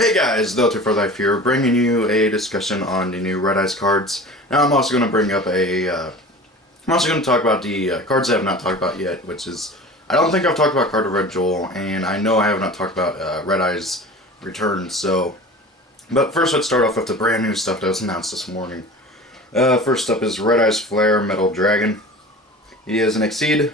Hey guys, Delta for Life here, bringing you a discussion on the new Red Eyes cards. Now I'm also going to bring up I'm also going to talk about the cards I have not talked about yet, which is, I don't think I've talked about Card of Red Joel, and I know I have not talked about Red Eyes Return, so... But first let's start off with the brand new stuff that was announced this morning. First up is Red Eyes Flare Metal Dragon. He is an Exceed,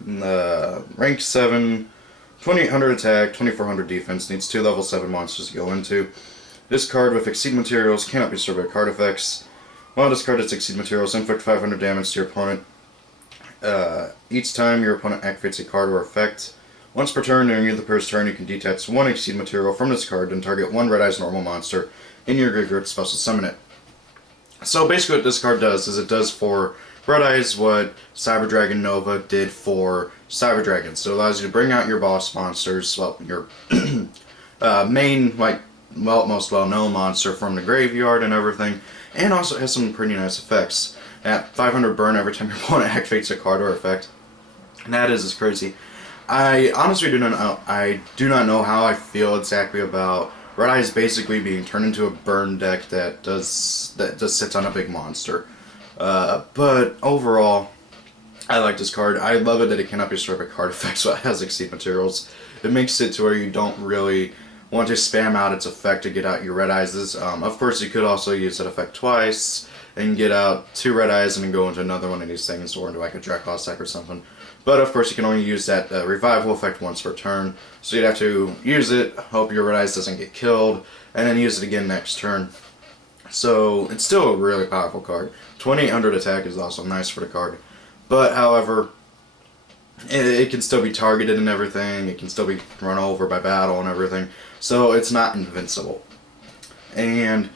rank 7, 2800 attack, 2400 defense, needs 2 level 7 monsters to go into. This card with Exceed materials cannot be destroyed by card effects. While discard its Exceed materials, inflict 500 damage to your opponent. Each time your opponent activates a card or effect. Once per turn during either player's turn, you can detach 1 Exceed material from this card and target 1 Red Eyes normal monster in your graveyard to special summon it. So basically what this card does is it does for Red Eyes what Cyber Dragon Nova did for Cyber Dragon. So it allows you to bring out your boss monsters, well, your main, most well-known monster from the graveyard and everything, and also has some pretty nice effects. At 500 burn every time your opponent activates a card or effect. And that is crazy. I honestly do not know how I feel exactly about Red Eyes basically being turned into a burn deck that just sits on a big monster. But overall, I like this card. I love it that it cannot be destroyed by card effects, so it has Exceed materials. It makes it to where you don't really want to spam out its effect to get out your Red Eyes. Of course, you could also use that effect twice and get out 2 Red Eyes and then go into another one of these things or into like a Dracula deck or something. But of course, you can only use that revival effect once per turn, so you'd have to use it, hope your Red Eyes doesn't get killed, and then use it again next turn. So it's still a really powerful card. 2800 attack is also nice for the card. But however, it can still be targeted and everything, it can still be run over by battle and everything, so it's not invincible. And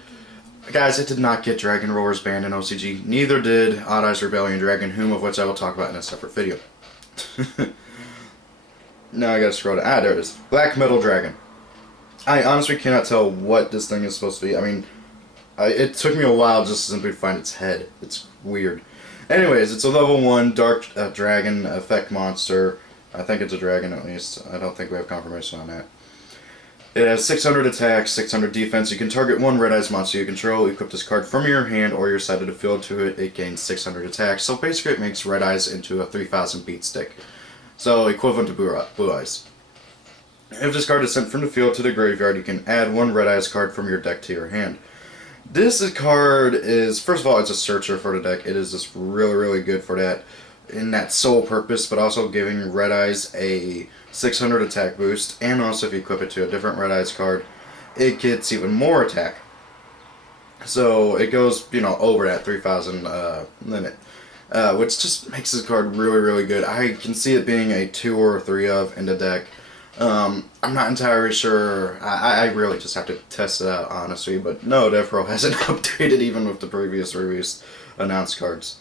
guys, it did not get Dragon Roars banned in OCG, neither did Odd Eyes Rebellion Dragon, whom of which I will talk about in a separate video. Now I gotta scroll down. There it is. Black Metal Dragon. I honestly cannot tell what this thing is supposed to be. I mean, it took me a while just simply to find its head. It's weird. Anyways, it's a level 1 Dark Dragon effect monster. I think it's a dragon at least. I don't think we have confirmation on that. It has 600 attack, 600 defense. You can target 1 Red Eyes monster you control, equip this card from your hand or your side of the field to it. It gains 600 attack. So basically it makes Red Eyes into a 3000 beat stick. So equivalent to Blue Eyes. If this card is sent from the field to the graveyard, you can add 1 Red Eyes card from your deck to your hand. This card is, first of all, it's a searcher for the deck. It is just really, really good for that, in that sole purpose, but also giving Red Eyes a 600 attack boost, and also if you equip it to a different Red Eyes card, it gets even more attack. So it goes, over that 3000 limit, which just makes this card really, really good. I can see it being a 2 or 3 of in the deck. I'm not entirely sure. I really just have to test it out, honestly, but no, Devpro hasn't updated even with the previous released announced cards.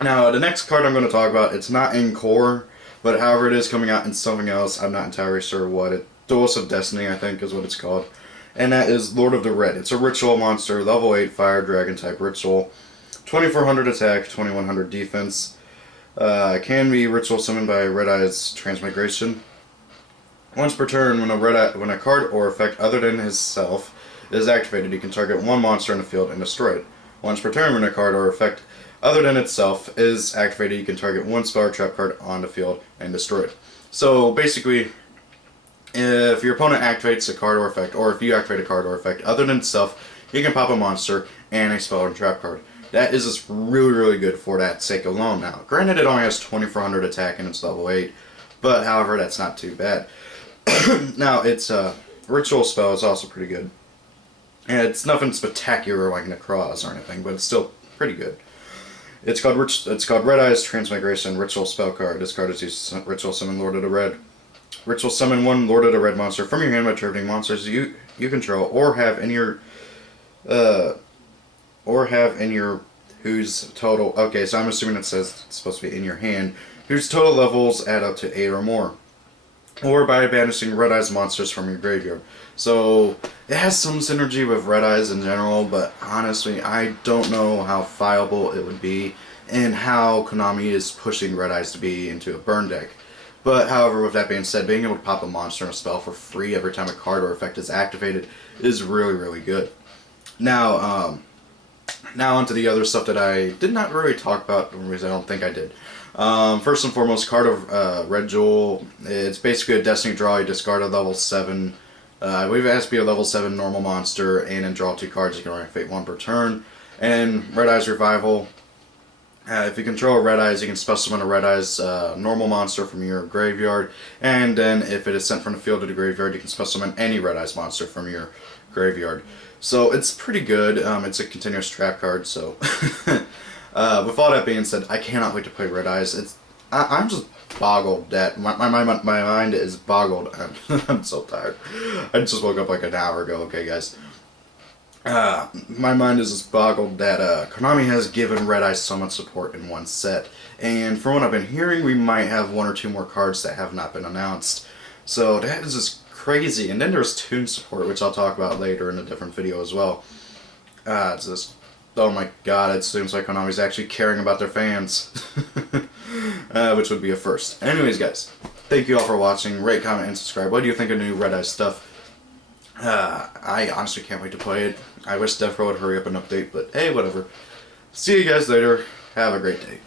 Now, the next card I'm going to talk about, it's not in core, but however it is coming out in something else, I'm not entirely sure what. Duels of Destiny, I think, is what it's called. And that is Lord of the Red. It's a ritual monster, level 8 fire dragon type ritual. 2400 attack, 2100 defense. Can be ritual summoned by Red Eyes Transmigration. Once per turn, when a card or effect other than his self is activated, you can target 1 monster in the field and destroy it. Once per turn, when a card or effect other than itself is activated, you can target 1 spell or trap card on the field and destroy it. So basically, if your opponent activates a card or effect, or if you activate a card or effect other than itself, you can pop a monster and a spell or trap card. That is just really, really good for that sake alone. Now, granted it only has 2400 attack and it's level 8, but however, that's not too bad. Now, its ritual spell is also pretty good. And it's nothing spectacular like Necroz or anything, but it's still pretty good. It's called Red Eyes Transmigration Ritual Spell card. This card is used to ritual summon Lord of the Red. Ritual summon 1 Lord of the Red monster from your hand by targeting monsters you control or have in your whose total. Okay, so I'm assuming it says it's supposed to be in your hand, whose total levels add up to 8 or more. Or by banishing Red Eyes monsters from your graveyard. So, it has some synergy with Red Eyes in general, but honestly, I don't know how viable it would be, and how Konami is pushing Red Eyes to be into a burn deck. But however, with that being said, being able to pop a monster and a spell for free every time a card or effect is activated is really, really good. Now, now onto the other stuff that I did not really talk about, for reason I don't think I did. First and foremost, card of Red Jewel. It's basically a Destiny draw. You discard a level 7. I believe it has to be a level 7 normal monster, and then draw 2 cards. You can activate 1 per turn. And Red Eyes Revival. If you control a Red Eyes, you can spell summon a Red Eyes normal monster from your graveyard. And then if it is sent from the field to the graveyard, you can spell summon any Red Eyes monster from your graveyard. So it's pretty good. It's a continuous trap card, so... with all that being said, I cannot wait to play Red Eyes. I'm just boggled that my mind is boggled. I'm so tired. I just woke up like an hour ago. Okay, guys. My mind is just boggled that Konami has given Red Eyes so much support in one set, and from what I've been hearing, we might have 1 or 2 more cards that have not been announced. So that is just crazy. And then there's Toon support, which I'll talk about later in a different video as well. It's just, oh my god, it seems like Konami's actually caring about their fans. Which would be a first. Anyways, guys, thank you all for watching. Rate, comment, and subscribe. What do you think of new Red Eye stuff? I honestly can't wait to play it. I wish Devpro would hurry up and update, but hey, whatever. See you guys later. Have a great day.